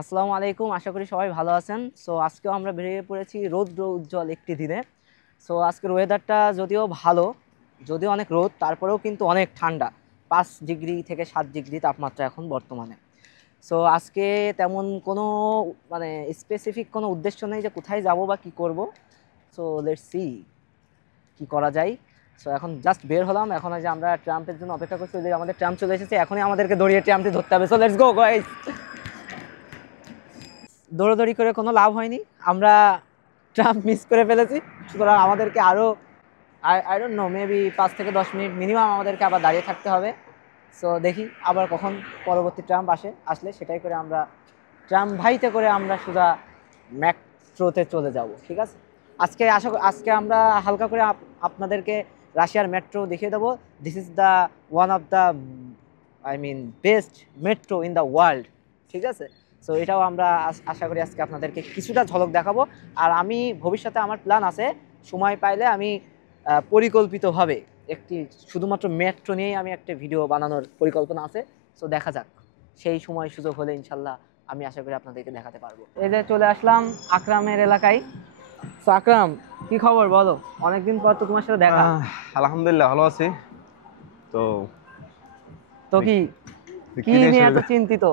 আসসালামু আলাইকুম, আশা করি সবাই ভালো আছেন। সো আজকেও আমরা বেরিয়ে পড়েছি রৌদ্র উজ্জ্বল একটি দিনে। সো আজকের ওয়েদারটা যদিও ভালো, যদিও অনেক রোদ, তারপরেও কিন্তু অনেক ঠান্ডা। 5 ডিগ্রি থেকে 7 ডিগ্রি তাপমাত্রা এখন বর্তমানে। সো আজকে তেমন কোনো মানে স্পেসিফিক কোনো উদ্দেশ্য নেই যে কোথায় যাব বা কি করব। সো লেটস সি কি করা যায়। সো এখন জাস্ট বের হলাম, এখন যে আমরা ট্রাম্পের জন্য অপেক্ষা করছি, যে আমাদের ট্রাম্প চলে এসেছে, এখনই আমাদেরকে দৌড়িয়ে ট্রাম্পটি ধরতে হবে। So let's go guys. দৌড়াদৌড়ি করে কোনো লাভ হয়নি, আমরা ট্রাম্প মিস করে ফেলেছি। সুতরাং আমাদেরকে আরও আই ডোন্ট নো, মেবি 5 থেকে 10 মিনিট মিনিমাম আমাদেরকে আবার দাঁড়িয়ে থাকতে হবে। সো দেখি আবার কখন পরবর্তী ট্রাম্প আসলে সেটাই করে আমরা ট্রাম্প ভাইতে করে আমরা সোজা মেট্রোতে চলে যাব। ঠিক আছে, আজকে আমরা হালকা করে আপনাদেরকে রাশিয়ার মেট্রো দেখিয়ে দেবো। This is the one of the best metro in the world. ঠিক আছে, সো এটাও আমরা আশা করি আজকে আপনাদেরকে কিছুটা ঝলক দেখাবো। আর আমি ভবিষ্যতে আমার প্ল্যান আছে, সময় পাইলে আমি পরিকল্পিতভাবে একটি শুধুমাত্র মেট্রো নিয়েই আমি একটা ভিডিও বানানোর পরিকল্পনা আছে। সো দেখা যাক, সেই সময় সুযোগ হলে ইনশাল্লাহ আমি আশা করি আপনাদেরকে দেখাতে পারবো। এই যে চলে আসলাম আকরামের এলাকায়। সো আকরাম, কি খবর বলো? অনেকদিন পর তো তোমার সাথে দেখা। আলহামদুলিল্লাহ ভালো আছি। তো তো কি কি নিয়ে এত চিন্তিত?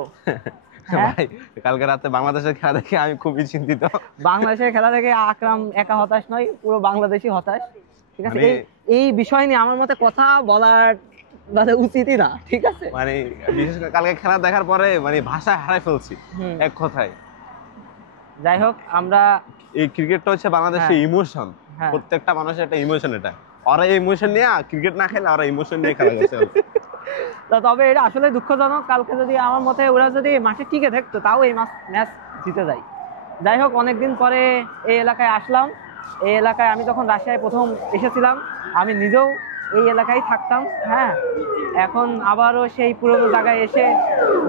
হ্যাঁ ভাই, কালকে রাতে বাংলাদেশের খেলা দেখে আমি খুবই চিন্তিত। বাংলাদেশের খেলা থেকে আকরাম একা হতাশ নয়, পুরো বাংলাদেশই হতাশ। ঠিক আছে, মানে এই বিষয় নিয়ে আমার মতে কথা বলার উচিতই না। ঠিক আছে, বিশেষ করে কালকে খেলা দেখার পরে ভাষা হারাই ফেলছি এক কথায়। যাই হোক, আমরা এই ক্রিকেটটা হচ্ছে বাংলাদেশের ইমোশন। হ্যাঁ। প্রত্যেকটা মানুষের একটা ইমোশন। এটা ওরা ইমোশন নিয়ে ক্রিকেট না খেলে ওরা ইমোশন নিয়ে খেলা করছে। তবে এটা আসলে দুঃখজনক। কালকে যদি আমার মতে ওরা যদি মাঠে টিকে থাকতো তাও এই ম্যাচ জিতে যায়। যাই হোক, অনেকদিন পরে এই এলাকায় আসলাম। এই এলাকায় আমি যখন রাশিয়ায় প্রথম এসেছিলাম, আমি নিজেও এই এলাকায় থাকতাম। হ্যাঁ, এখন আবারও সেই পুরোনো জায়গায় এসে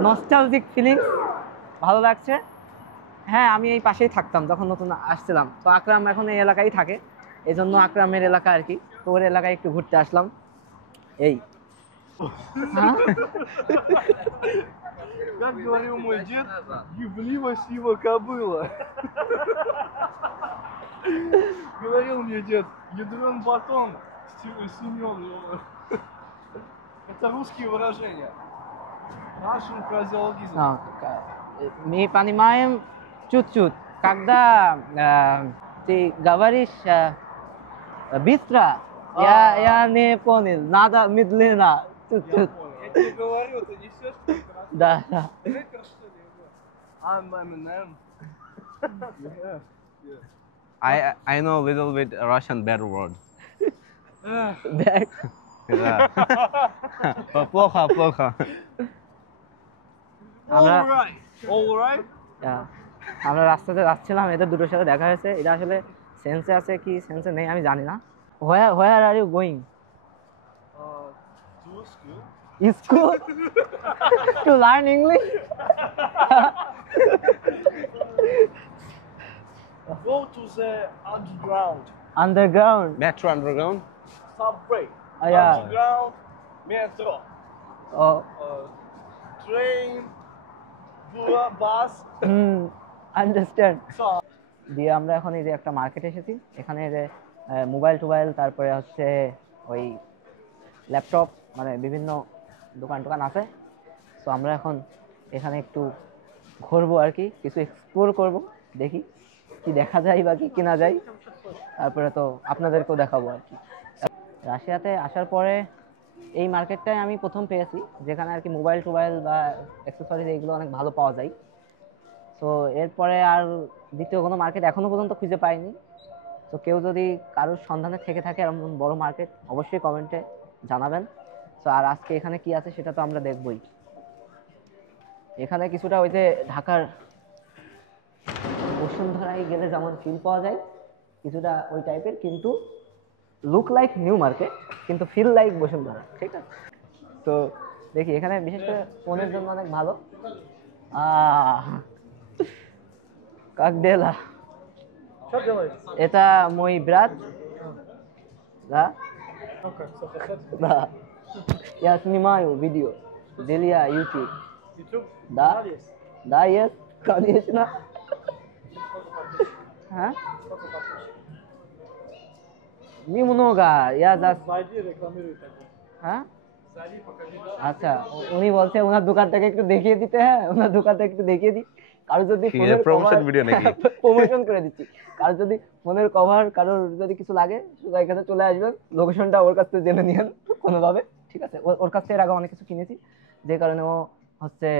নস্টালজিক ফিলিংস, ভালো লাগছে। হ্যাঁ, আমি এই পাশেই থাকতাম যখন নতুন আসছিলাম। তো আকরাম এখন এই এলাকায় থাকে, এই জন্য আকরামের এলাকা আর কি। তো ওর এলাকায় একটু ঘুরতে আসলাম। এই Как говорил мой дед, ебливо сива кобыла. Говорил мне дед, ядрен батон, Семен. Это русские выражения. Russian phraseologism. Мы понимаем чуть-чуть. Когда ты говоришь быстро, я не понял. Надо медленно. Чуть-чуть. Я тебе говорю, ты несешь прекрасно. Да. Рэпер, что ли? I'm Eminem. I know a little bit Russian bad word. Back. Плохо. All right. আমরা রাস্তাতে যাচ্ছিলাম, এদের দুটোর সাথে দেখা হয়েছে। এটা আসলে সেন্সে আছে কি সেন্সে নেই আমি জানি না। Where are you going? To school. School? To learn English? Go to the underground. Underground? Metro underground? Subway. Yeah. Underground. Metro. Oh. Train. Bus. Understand. দিয়ে আমরা এখন এই যে একটা মার্কেটে এসেছি। এখানে যে মোবাইল টোবাইল, তারপরে হচ্ছে ওই ল্যাপটপ, বিভিন্ন দোকান আছে। তো আমরা এখন এখানে একটু ঘুরবো আর কি, কিছু এক্সপ্লোর করব, দেখি কি দেখা যায় বা কি কেনা যায়। তারপরে তো আপনাদেরকেও দেখাবো আর কি। রাশিয়াতে আসার পরে এই মার্কেটটাই আমি প্রথম পেয়েছি, যেখানে আর কি মোবাইল টোবাইল বা অ্যাক্সেসরিজ এইগুলো অনেক ভালো পাওয়া যায়। তো এরপরে আর দ্বিতীয় কোনো মার্কেট এখনো পর্যন্ত খুঁজে পাইনি। তো কেউ যদি কারোর সন্ধানে থেকে থাকে এরকম বড় মার্কেট, অবশ্যই কমেন্টে জানাবেন। তো আর আজকে এখানে কি আছে সেটা তো আমরা দেখবই। এখানে কিছুটা ওই যে ঢাকার বসুন্ধরায় গেলে যেমন ফিল পাওয়া যায়, কিছুটা ওই টাইপের, কিন্তু লুক লাইক নিউ মার্কেট, কিন্তু ফিল লাইক বসুন্ধরা। ঠিক আছে, তো দেখি এখানে বিশেষ করে ফোনের জন্য অনেক ভালো। Как дела? Что делаешь? Это мой брат. Да? Ну как, Саша, Да. Я снимаю видео. Делия YouTube. YouTube? Да? Молодец. Да, есть. কাঁদিয়েছ না? হ্যাঁ নিম্নগা ইয়া জাস্ট হ্যাঁ আচ্ছা উনি বলছে ওনার দোকানটাকে একটু দেখিয়ে দিতে। হ্যাঁ ওনার দোকানটা একটু দেখিয়ে দিই। কারো যদি ফোনের প্রমোশন ভিডিও নাকি? প্রমোশন করে দিচ্ছি। কারো যদি ফোনের কভার কারোর যদি কিছু লাগে শুধু এখানে চলে আসবেন, লোকেশনটা ওর কাছ থেকে জেনে নিয়েন কোনোভাবে, ঠিক আছে? ওর কাছ থেকে এর আগে অনেক কিছু কিনেছি, যে কারণে ও হচ্ছে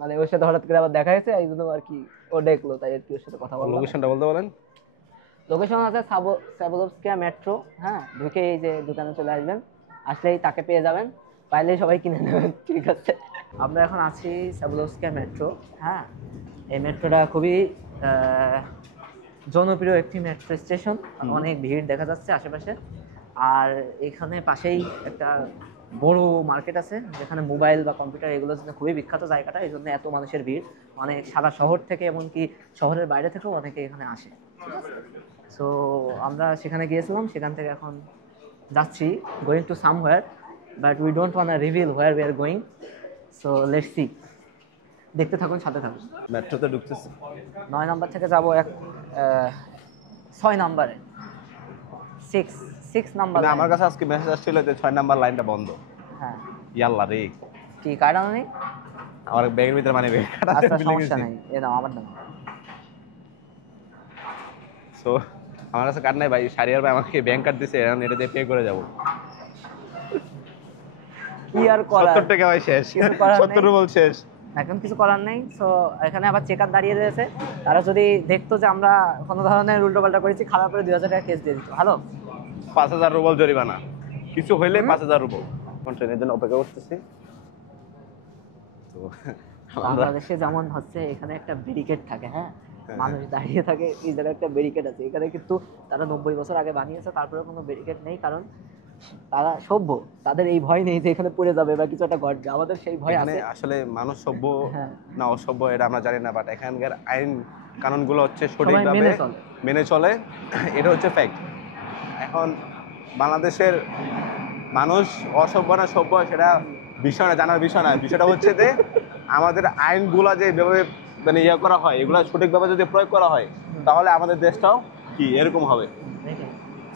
মানে ওর সাথে হঠাৎ করে আবার দেখা হয়েছে, এই জন্য আর কি ও দেখলো, তাই আর কি ওর সাথে কথা বললাম। লোকেশনটা বলতে বলেন। লোকেশন আছে সাবলস্কিয়া মেট্রো। হ্যাঁ ঢুকে এই যে দোকানে চলে আসবেন, আসলেই তাকে পেয়ে যাবেন, পাইলেই সবাই কিনে নেবেন, ঠিক আছে? আমরা এখন আছি সাবলস্কিয়া মেট্রো। হ্যাঁ এই মেট্রোটা খুবই জনপ্রিয় একটি মেট্রো স্টেশন, অনেক ভিড় দেখা যাচ্ছে আশেপাশে। আর এখানে পাশেই একটা বড় মার্কেট আছে যেখানে মোবাইল বা কম্পিউটার এগুলোর জন্য খুবই বিখ্যাত জায়গাটা, এই জন্য এত মানুষের ভিড়। মানে সারা শহর থেকে এমনকি শহরের বাইরে থেকেও অনেকে এখানে আসে। সো আমরা সেখানে গিয়েছিলাম, সেখান থেকে এখন যাচ্ছি going to somewhere, but we don't want reveal where we are going. So let's see, দেখতে থাকুন, সাথে থাকুন। মেট্রোতে ঢুকতেছি। 9 নাম্বার থেকে যাব 6 নাম্বারে, 6 নাম্বার। আমার কাছে আজকে মেসেজ আসছিল যে 6 নাম্বার লাইনটা বন্ধ। হ্যাঁ ইয়াল্লা রে, কি কাটানো নেই? আমার ব্যাগের ভিতরে মানে ব্যাগ কাটা আচ্ছা ভুলে সমস্যা গেছি। নেই, এ নাও আমার নাম। সো আমার কাছে কার্ড নাই ভাই, শারিয়ার ভাই আমাকে ব্যাংক কার্ড দিছে, এখন এটা দিয়ে পে করে যাব। কি আর করার, 70 টাকা ভাই শেষ, কিছু করার 70 নেই। রুবল শেষ। এখন কিছু করার নেই। সো এখানে আবার চেকআপ দাঁড়িয়ে রয়েছে, তারা যদি দেখতো যে আমরা কোনো ধরনের উল্টোপাল্টা করেছি, খারাপ করে 2000 টাকা কেস দিয়ে দিত। হ্যালো 5000 রুবল জরিমানা, কিছু হইলে 5000 রুবল। কোন ট্রেনের জন্য অপেক্ষা করতেছি। তো আমরা বাংলাদেশে যেমন হচ্ছে এখানে একটা ব্যারিকেড থাকে, হ্যাঁ মানুষ দাঁড়িয়ে থাকে, এই জায়গায় একটা ব্যারিকেড আছে। এখানে কিন্তু তারা 90 বছর আগে বানিয়েছে, তারপরে কোনো ব্যারিকেড নেই, কারণ তারা সভ্য, তাদের এই ভয় নেই যে এখানে পড়ে যাবে বা কিছু একটা ঘটবে। আমাদের সেই ভয় এখানে আছে। আসলে মানুষ সভ্য হ্যাঁ। না অসভ্য এটা আমরা জানি না, বাট এখানকার আইন কানুনগুলো হচ্ছে সবাই সঠিকভাবে মেনে চলে। মেনে চলে, এটা হচ্ছে ফ্যাক্ট। এখন বাংলাদেশের মানুষ অসভ্য না সভ্য সেটা বিষয় না, জানার বিষয় না। বিষয়টা হচ্ছে যে আমাদের আইনগুলো যে যেভাবে মানে ইয়ে করা হয়, এগুলো সঠিকভাবে যদি প্রয়োগ করা হয়, তাহলে আমাদের দেশটাও কি এরকম হবে।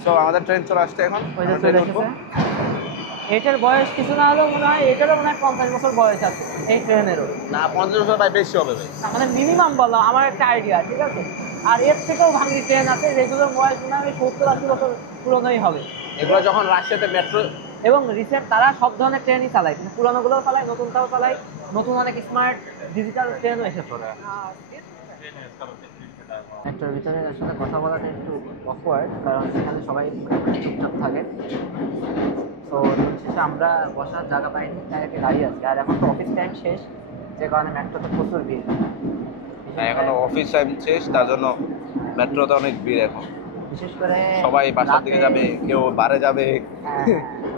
সো আমাদের ট্রেন চলে আসছে এখন, ওই যে আমরা চলে ট্রেনে উঠবো। এসেছে। এটার বয়স কিছু না হলেও মনে হয় এটারও মনে হয় 50 বছর বয়স আছে এই ট্রেনেরও। না 50 বছর ভাই বেশি হবে ভাই। মানে মিনিমাম বললাম, আমার একটা আইডিয়া, ঠিক আছে? আর এর থেকেও ভাঙি ট্রেন আছে যেগুলোর বয়স মনে হয় 70-80 বছর পুরোনোই হবে। এগুলো যখন রাশিয়াতে মেট্রো এবং রিসেন্ট তারা সব ধরনের ট্রেনই চালায়, কিন্তু পুরোনোগুলোও চালায়, নতুনটাও চালায়, নতুন অনেক স্মার্ট ডিজিটাল ট্রেনও এসেছে। মেট্রোর ভিতরে আসলে কথা বলাটা একটু অকওয়ার্ড, কারণ সেখানে সবাই চুপচাপ থাকে। তো শেষে আমরা বসার জায়গা পাইনি, তাই আর কি দাঁড়িয়ে আছি। আর এখন তো অফিস টাইম শেষ, যে কারণে মেট্রোতে প্রচুর ভিড়। এখনো অফিস টাইম শেষ, তার জন্য মেট্রোতে অনেক ভিড় এখন। বিশেষ করে সবাই বাসার দিকে রাতে- যাবে, কেউ বারে যাবে, হ্যাঁ,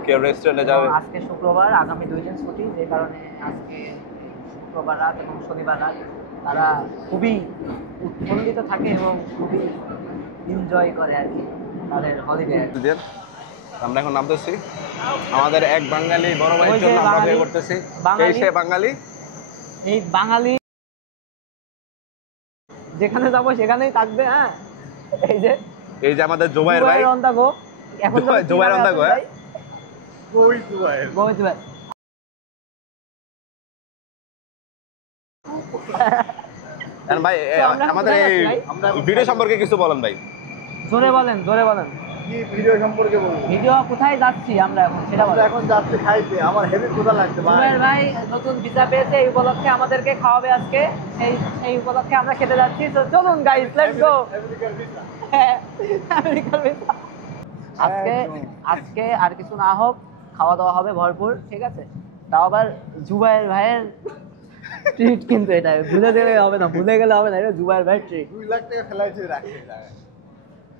কেউ রেস্টুরেন্টে যাবে। এবং আজকে শুক্রবার, আগামী 2 দিন ছুটি, যে কারণে আজকে শুক্রবার রাত এবং শনিবার রাত তারা খুবই উৎফুল্লিত থাকে এবং খুবই এনজয় করে আর কি তাদের হলিডে। আমরা এখন নামতেছি, আমাদের এক বাঙালি বড় ভাইয়ের ওই যে জন্য আমরা বাঙালি- পে করতেছি। বাঙালি- এই সে বাঙালি, এই বাঙালি যেখানে যাবো সেখানেই থাকবে। হ্যাঁ এই যে আমাদের জুবাইর ভাই, অন দা গো। এখন জুবাইর on the go, হ্যাঁ? গোবিন্দ ভাই এখন ভাই তো আমরা আমাদের কোথায় এই যাচ্ছি ভাই? ভিডিও সম্পর্কে কিছু বলেন ভাই। জোরে বলেন, জোরে বলেন। কি ভিডিও সম্পর্কে বলবো? ভিডিও কোথায় যাচ্ছি আমরা এখন সেটা আমরা বলেন। এখন যাচ্ছি খাইতে, আমার হেভি ক্ষুধা লাগছে ভাই। জুবাইর ভাই নতুন ভিসা পেয়েছে, এই উপলক্ষে আমাদেরকে খাওয়াবে আজকে। এই উপলক্ষে আমরা খেতে যাচ্ছি। তো চলুন গাইস, লেটস গো। আজকে আর কিছু না হোক, খাওয়া দাওয়া হবে ভরপুর, ঠিক আছে? তাও আবার জুবাইর ভাইয়ের ট্রিট, কিন্তু এটা ভুলে গেলে হবে না, এটা জুবাইর ভাইয়ের ট্রিট। 2 লাখ টাকা ফেলাইছে রাখছে জায়গায়।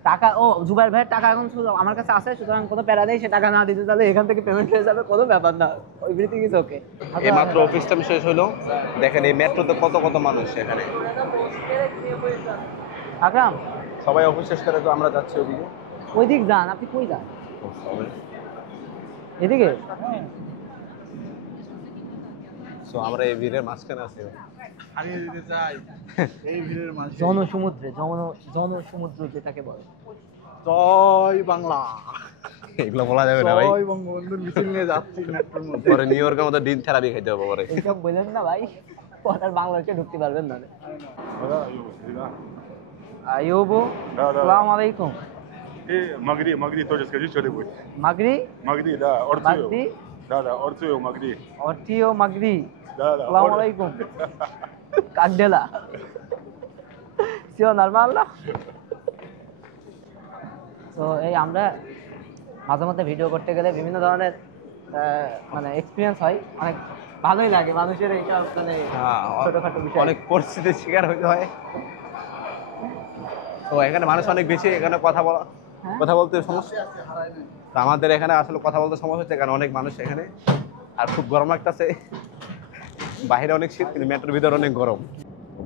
টাকা জুবাইর ভাইয়ের টাকা এখন শুধু আমার কাছে আছে, সুতরাং কোনো প্যারা নেই। সে টাকা না দিতে চাইলে এখান থেকে পেমেন্ট হয়ে যাবে, কোনো ব্যাপার না, এভরিথিং ইজ ওকে। এই মাত্র অফিস টাইম শেষ হলো, দেখেন এই মেট্রোতে কত কত মানুষ এখানে। আকরাম সবাই অফিস শেষ করে তো আমরা যাচ্ছি ওদিকে। ওই দিক যান, আপনি কই যান? এদিকে সো আমরা এই ভিড়ের মাঝখানে আছি। হারিয়ে দিতে চাই এই ভিড়ের মাঝে। জনসমুদ্র যেটাকে বলে। জয় বাংলা, এগুলো বলা যাবে না ভাই, জয় বঙ্গবন্ধুর মিছিল নিয়ে যাচ্ছি মেট্রোর মধ্যে। পরে নিউ ইয়র্কের মতো ডিম থেরাপি খাইতে হবে পরে। এইসব বললেন না ভাই, পরে আর বাংলাদেশে ঢুকতে পারবেন না। আইয়ুবু, আসসালামু আলাইকুম। Магри, Магри тоже скажи что-нибудь. মাগরি, Магри, да, Ортио. মাগরি, Да, да, Ортио, Магри. অর্থিও মাগরি, Да, да. আসসালামু আলাইকুম। কাকডেলা, সিও নরমাল। তো এই আমরা মাঝে মধ্যে ভিডিও করতে গেলে বিভিন্ন ধরনের মানে এক্সপিরিয়েন্স হয়, অনেক ভালোই লাগে মানুষের এইসব মানে ছোটখাটো বিষয়। অনেক পরিস্থিতির শিকার হইতে হয়। তো এখানে মানুষ অনেক বেশি, এখানে কথা বলতে সমস্যা। তো আমাদের এখানে আসলে কথা বলতে সমস্যা হচ্ছে কারণ অনেক মানুষ এখানে, আর খুব গরম লাগতেছে। বাইরে অনেক শীত, কিন্তু মেট্রোর ভিতরে অনেক গরম।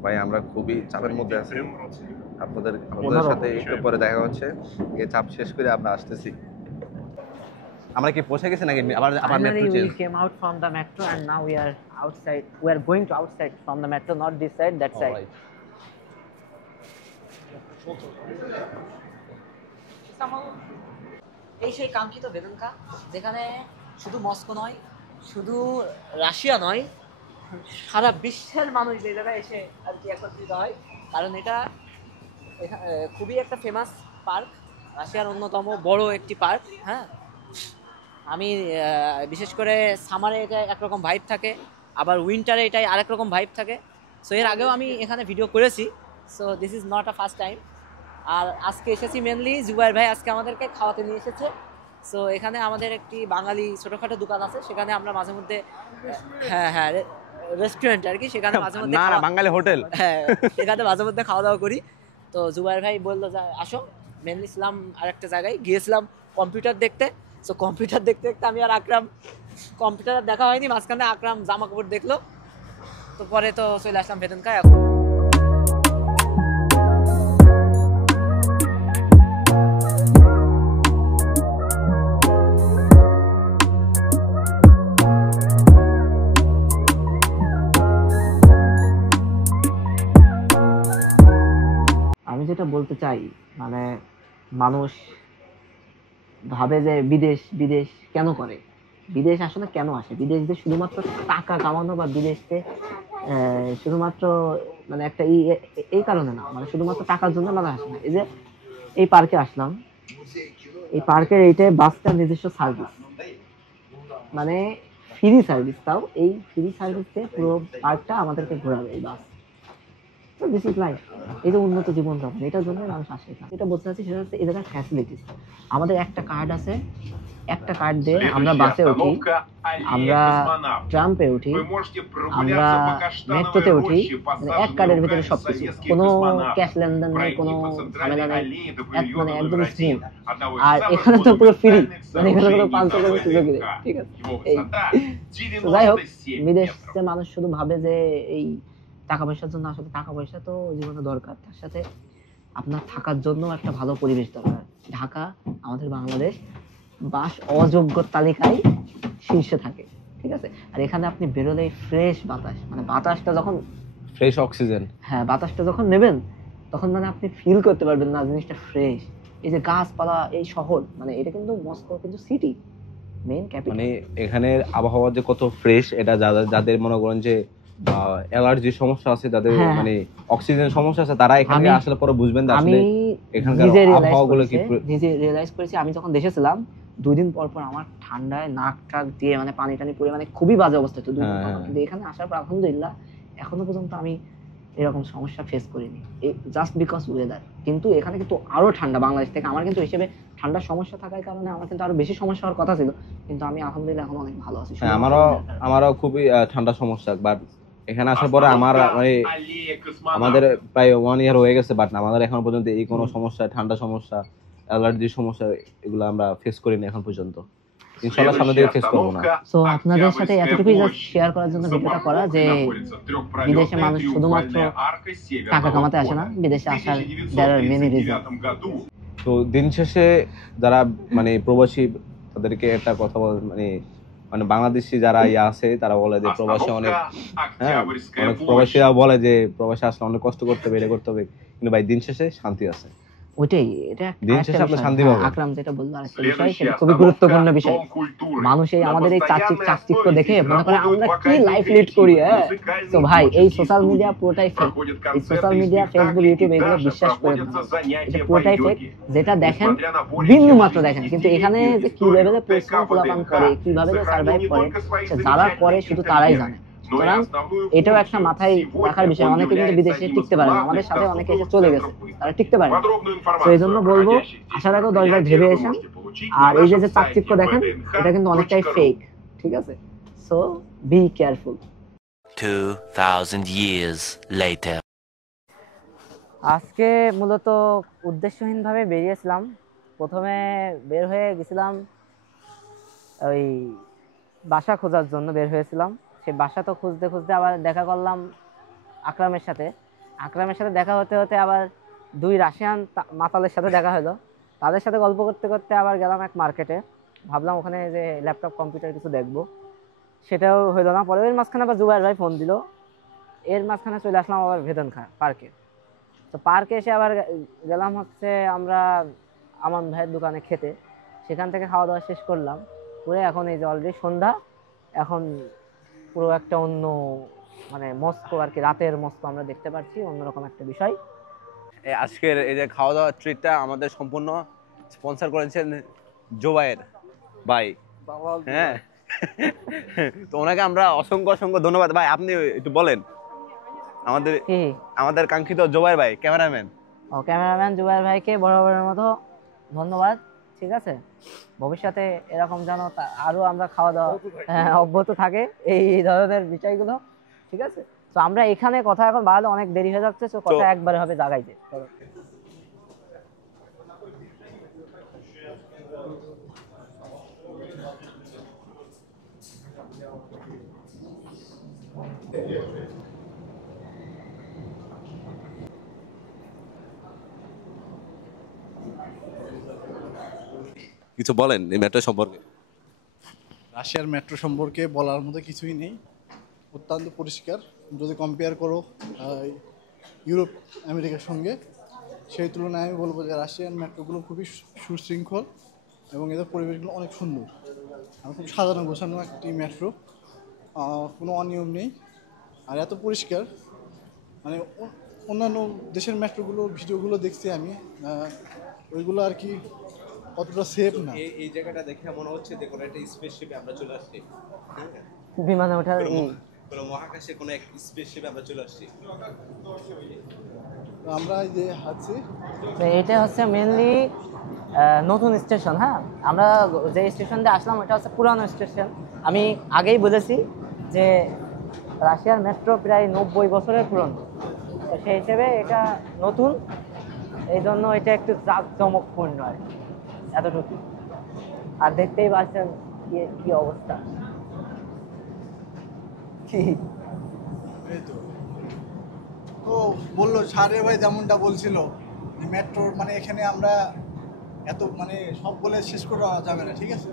ভাই আমরা খুবই চাপের মধ্যে আছি। আমাদের সাথে একটু পরে দেখা হচ্ছে। এই চাপ শেষ করে আমরা আসতেছি। আমরা কি পৌঁছে গেছি নাকি আবার metro change? We came out from the metro and now we are outside. We are going to outside from the metro, not this side, that side. এই সেই কাঙ্ক্ষিত বেদনকা, যেখানে শুধু মস্কো নয়, শুধু রাশিয়া নয়, সারা বিশ্বের মানুষ এই জায়গায় এসে আর কি একত্রিত হয়। কারণ এটা খুবই একটা ফেমাস পার্ক, রাশিয়ার অন্যতম বড় একটি পার্ক। হ্যাঁ, আমি বিশেষ করে সামারে এটা একরকম ভাইব থাকে, আবার উইন্টারে এটাই আরেক রকম ভাইব থাকে। সো এর আগেও আমি এখানে ভিডিও করেছি, so this is not a first time. আর আজকে এসেছি মেনলি জুবাইর ভাই আজকে আমাদেরকে খাওয়াতে নিয়ে এসেছে। সো এখানে আমাদের একটি বাঙালি ছোটোখাটো দোকান আছে, সেখানে আমরা মাঝে মধ্যে হ্যাঁ রেস্টুরেন্ট আর কি, সেখানে মাঝে মধ্যে না বাঙালি হোটেল, হ্যাঁ সেখানে মাঝে মধ্যে খাওয়া দাওয়া করি। তো জুবাইর ভাই বললো যে আসো, মেনলি ছিলাম আরেকটা জায়গায় গিয়েছিলাম কম্পিউটার দেখতে। সো কম্পিউটার দেখতে দেখতে আমি আর আকরাম, কম্পিউটার দেখা হয়নি, মাঝখানে আকরাম জামা কাপড় দেখলো, তো পরে তো চলে আসলাম বেদনকায়। এখন আমি যেটা বলতে চাই, মানে মানুষ ভাবে যে বিদেশ বিদেশ কেন করে, বিদেশ আসলে কেন আসে, বিদেশ যে শুধুমাত্র টাকা কামানো বা বিদেশে শুধুমাত্র মানে একটা এই কারণে না, মানে শুধুমাত্র টাকার জন্য মানুষ আসে না। এই যে এই পার্কে আসলাম, এই পার্কের এইটাই বাসটার নিজস্ব সার্ভিস, মানে ফ্রি সার্ভিস, তাও এই ফ্রি সার্ভিসে পুরো পার্কটা আমাদেরকে ঘোরাবে এই বাস। This is life. এই যে উন্নত জীবনযাপন, এটার জন্য মানুষ আসে। যেটা বলতে চাচ্ছি সেটা হচ্ছে এই জায়গার ফ্যাসিলিটিস। আমাদের একটা কার্ড আছে, একটা কার্ড দিয়ে আমরা বাসে উঠি, আমরা ট্রাম্পে উঠি, আমরা মেট্রোতে উঠি, মানে এক কার্ডের ভিতরে সবকিছু, কোনো ক্যাশ লেনদেন নেই, কোনো ঝামেলা নেই, মানে একদম স্মুথ। আর এখানে তো পুরো ফ্রি, মানে এখানে কোনো 500 টাকা সুযোগ নেই, ঠিক আছে। তো যাই হোক, বিদেশে মানুষ শুধু ভাবে যে এই টাকা পয়সার জন্য, আসলে টাকা পয়সা তো জীবনে দরকার, তার সাথে আপনার থাকার জন্য একটা ভালো পরিবেশ দরকার। ঢাকা, আমাদের বাংলাদেশ বাস অযোগ্য তালিকায় শীর্ষে থাকে, ঠিক আছে। আর এখানে আপনি বেরোলেই ফ্রেশ বাতাস, মানে বাতাসটা যখন ফ্রেশ অক্সিজেন, হ্যাঁ বাতাসটা যখন নেবেন তখন মানে আপনি ফিল করতে পারবেন না জিনিসটা ফ্রেশ। এই যে গাছপালা, এই শহর, মানে এটা কিন্তু মস্কো কিন্তু সিটি, মেইন ক্যাপিটাল। মানে এখানের আবহাওয়া যে কত ফ্রেশ, এটা যাদের মনে করেন যে অ্যালার্জির সমস্যা আছে, যাদের মানে অক্সিজেন সমস্যা আছে, তারা এখানে আসলে পরে বুঝবেন যে আসলে এখানকার আবহাওয়াগুলো কি। নিজে রিয়েলাইজ করেছি, আমি যখন দেশে ছিলাম 2 দিন পর পর আমার ঠান্ডায় নাক টাক দিয়ে মানে পানি টানি পড়ে মানে খুবই বাজে অবস্থা হতো 2 দিন পর। কিন্তু এখানে আসার পর আলহামদুলিল্লাহ এখনো পর্যন্ত আমি এরকম সমস্যা ফেস করিনি, জাস্ট বিকজ ওয়েদার। কিন্তু এখানে কিন্তু আরো ঠান্ডা বাংলাদেশ থেকে, আমার কিন্তু হিসেবে ঠান্ডার সমস্যা থাকার কারণে আমার কিন্তু আরো বেশি সমস্যা হওয়ার কথা ছিল, কিন্তু আমি আলহামদুলিল্লাহ এখন অনেক ভালো আছি। আমারও খুবই ঠান্ডা সমস্যা, বাট এখানে আসার পরে আমাদের প্রায় 1 ইয়ার হয়ে গেছে, বাট আমাদের এখন পর্যন্ত এই কোনো সমস্যা, ঠান্ডা সমস্যা, অ্যালার্জির সমস্যা, এগুলো আমরা ফেস করিনি এখন পর্যন্ত। ইনশাআল্লাহ সামনে দিকে ফেস করব না। সো আপনাদের সাথে এতটুকুই জাস্ট শেয়ার করার জন্য ভিডিওটা করা, যে বিদেশে মানুষ শুধুমাত্র টাকা কামাতে আসে না, বিদেশে আসার দেয়ার আর মেনি রিজন। তো দিন শেষে যারা মানে প্রবাসী, তাদেরকে একটা কথা মানে মানে বাংলাদেশি যারা আছে তারা বলে যে প্রবাসী অনেক, হ্যাঁ অনেক প্রবাসীরা বলে যে প্রবাসী আসলে অনেক কষ্ট করতে হবে, এটা করতে হবে, কিন্তু ভাই দিন শেষে শান্তি আছে। ওইটাই, এটা দিন শেষে আপনি শান্তি পাবেন। আকরাম যেটা বললো আরেকটা বিষয়, সেটা খুবই গুরুত্বপূর্ণ বিষয়। মানুষ এই আমাদের এই চাকচিক্য দেখে মনে করে আমরা কি লাইফ লিড করি। হ্যাঁ, তো ভাই এই সোশ্যাল মিডিয়া পুরোটাই ফেক। এই সোশ্যাল মিডিয়া, ফেসবুক, ইউটিউব এগুলো বিশ্বাস করে না, এটা পুরোটাই ফেক। যেটা দেখেন বিন্দু মাত্র দেখেন, কিন্তু এখানে যে কি লেভেলে পরিশ্রম পোলাপান করে, কিভাবে যে সার্ভাইভ করে, যারা করে শুধু তারাই জানে। সুতরাং এটাও একটা মাথায় রাখার বিষয়। অনেকে কিন্তু বিদেশে টিকতে পারে না, আমাদের সাথে অনেকে এসে চলে গেছে, তারা টিকতে পারে না। তো এই জন্য বলবো আসার আগেও 10 বার ভেবে আসেন। আর এই যে চাকচিক্য দেখেন, এটা কিন্তু অনেকটাই ফেক, ঠিক আছে? So be careful. 2000 years later. আজকে মূলত উদ্দেশ্যহীনভাবে বেরিয়েছিলাম। প্রথমে বের হয়ে গেছিলাম ওই বাসা খোঁজার জন্য বের হয়েছিলাম। সেই বাসা তো খুঁজতে খুঁজতে আবার দেখা করলাম আকরামের সাথে। আকরামের সাথে দেখা হতে হতে আবার 2 রাশিয়ান মাতালের সাথে দেখা হলো। তাদের সাথে গল্প করতে করতে আবার গেলাম এক মার্কেটে, ভাবলাম ওখানে যে ল্যাপটপ কম্পিউটার কিছু দেখবো, সেটাও হইলো না। পরে এর মাঝখানে আবার জুবাইর ভাই ফোন দিল, এর মাঝখানে চলে আসলাম আবার ভেদনখা পার্কে। তো পার্কে এসে আবার গেলাম হচ্ছে আমরা আমান ভাইয়ের দোকানে খেতে। সেখান থেকে খাওয়া দাওয়া শেষ করলাম করে এখন এই যে অলরেডি সন্ধ্যা, এখন পুরো একটা অন্য মানে মস্কো আর কি, রাতের মস্কো আমরা দেখতে পাচ্ছি, অন্যরকম একটা বিষয়। আজকের এই যে খাওয়া দাওয়ার ট্রিটটা আমাদের সম্পূর্ণ স্পন্সর করেছেন জোবায়ের ভাই। হ্যাঁ, তো ওনাকে আমরা অসংখ্য অসংখ্য ধন্যবাদ। ভাই আপনি একটু বলেন আমাদের কাঙ্ক্ষিত জোবায়ের ভাই, ক্যামেরাম্যান। ও ক্যামেরাম্যান জুবাইর ভাইকে বরাবরের মতো ধন্যবাদ। ঠিক আছে, ভবিষ্যতে এরকম যেন আরো আমরা খাওয়া দাওয়া অব্যাহত থাকে এই ধরনের বিষয়গুলো। ঠিক আছে, তো আমরা এখানে কথা এখন বাড়ালে অনেক দেরি হয়ে যাচ্ছে, তো কথা একবারে হবে জাগাইতে। কিছু বলেন এই মেট্রো সম্পর্কে। রাশিয়ার মেট্রো সম্পর্কে বলার মতো কিছুই নেই, অত্যন্ত পরিষ্কার। যদি কম্পেয়ার করো ইউরোপ আমেরিকার সঙ্গে, সেই তুলনায় আমি বলবো যে রাশিয়ান মেট্রোগুলো খুবই সুশৃঙ্খল এবং এদের পরিবেশগুলো অনেক সুন্দর। আর খুব সাজানো গোছানো একটি মেট্রো, কোনো অনিয়ম নেই, আর এত পরিষ্কার। মানে অন্যান্য দেশের মেট্রোগুলো ভিডিওগুলো দেখছি আমি, ওইগুলো আর কি অতটা সেফ না। এই জায়গাটা দেখে মনে হচ্ছে যে কোনো একটা স্পেসশিপে আমরা চলে আসছি, বিমানে ওঠার কোনো মহাকাশে কোনো এক স্পেসশিপে আমরা চলে আসছি। আমরা এই যে আছি, তো এটা হচ্ছে মেনলি নতুন স্টেশন। হ্যাঁ, আমরা যে স্টেশন দিয়ে আসলাম ওটা হচ্ছে পুরানো স্টেশন। আমি আগেই বলেছি যে রাশিয়ার মেট্রো প্রায় 90 বছরের পুরনো, তো সেই হিসেবে এটা নতুন, এই জন্য এটা একটু জাঁকজমকপূর্ণ আর কি, এতটুকু। আর দেখতেই পাচ্ছেন কি অবস্থা। কি এই তো বললো সারে ভাই যেমনটা বলছিল যে মেট্রোর মানে এখানে আমরা এত মানে সব বলে শেষ করা যাবে না, ঠিক আছে?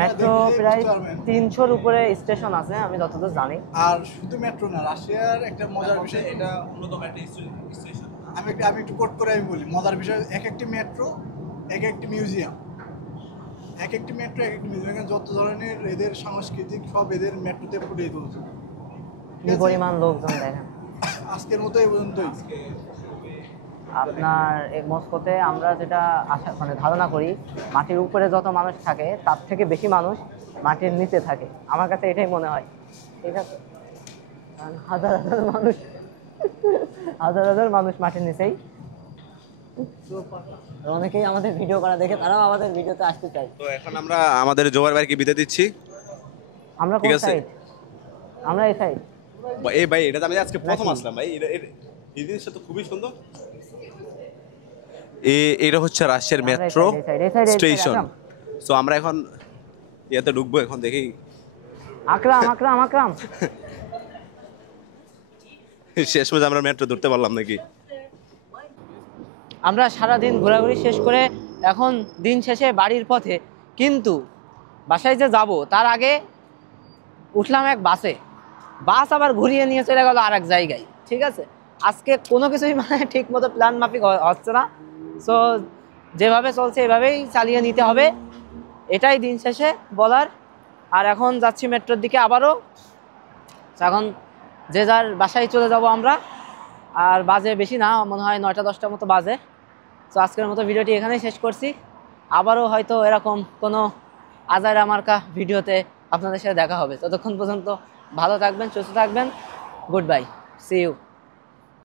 মেট্রো প্রায় 300-র উপরে স্টেশন আছে আমি যতদূর জানি। আর শুধু মেট্রো না, রাশিয়ার একটা মজার বিষয়, এটা অন্যতম একটা স্টেশন। আমি একটু কোট করে আমি বলি, মজার বিষয়, এক একটি মেট্রো এক একটি মিউজিয়াম, এক একটি মেট্রো এক একটি মিউজিয়াম। যত ধরনের এদের সাংস্কৃতিক সব এদের মেট্রোতে ফুটিয়ে তুলছে। কি পরিমাণ লোকজন দেখেন। আজকের মতো এই পর্যন্তই। আপনার এই মস্কোতে আমরা যেটা আশা মানে ধারণা করি, মাটির উপরে যত মানুষ থাকে তার থেকে বেশি মানুষ মাটির নিচে থাকে, আমার কাছে এটাই মনে হয়। ঠিক আছে, কারণ হাজার হাজার মানুষ মাটির নিচেই। অনেকেই আমাদের ভিডিও করা দেখে তারাও আমাদের ভিডিওতে আসতে চায়। তো এখন আমরা আমাদের জোবায়ের ভাইকে বিদায় দিচ্ছি। আমরা কোন সাইড? আমরা এই সাইড। এই ভাই এটা আমি আজকে প্রথম আসলাম ভাই, এই জিনিসটা তো খুবই সুন্দর। এটা হচ্ছে রাশিয়ার মেট্রো স্টেশন। সো আমরা এখন ইয়াতে ঢুকবো, এখন দেখি। আকরাম শেষ পর্যন্ত আমরা মেট্রো ধরতে পারলাম নাকি? আমরা সারাদিন ঘোরাঘুরি শেষ করে এখন দিন শেষে বাড়ির পথে, কিন্তু বাসায় যে যাব তার আগে উঠলাম এক বাসে, বাস আবার ঘুরিয়ে নিয়ে চলে গেল আর এক জায়গায়। ঠিক আছে, আজকে কোনো কিছুই মানে ঠিক মতো প্ল্যান মাফিক হচ্ছে না। সো যেভাবে চলছে এভাবেই চালিয়ে নিতে হবে, এটাই দিন শেষে বলার। আর এখন যাচ্ছি মেট্রোর দিকে আবারও। এখন যে যার বাসায় চলে যাব আমরা। আর বাজে বেশি না, মনে হয় 9টা 10টার মতো বাজে। তো আজকের মতো ভিডিওটি এখানেই শেষ করছি। আবারও হয়তো এরকম কোনো আজাইরা মার্কা ভিডিওতে আপনাদের সাথে দেখা হবে। ততক্ষণ পর্যন্ত ভালো থাকবেন, সুস্থ থাকবেন। Good bye, see you.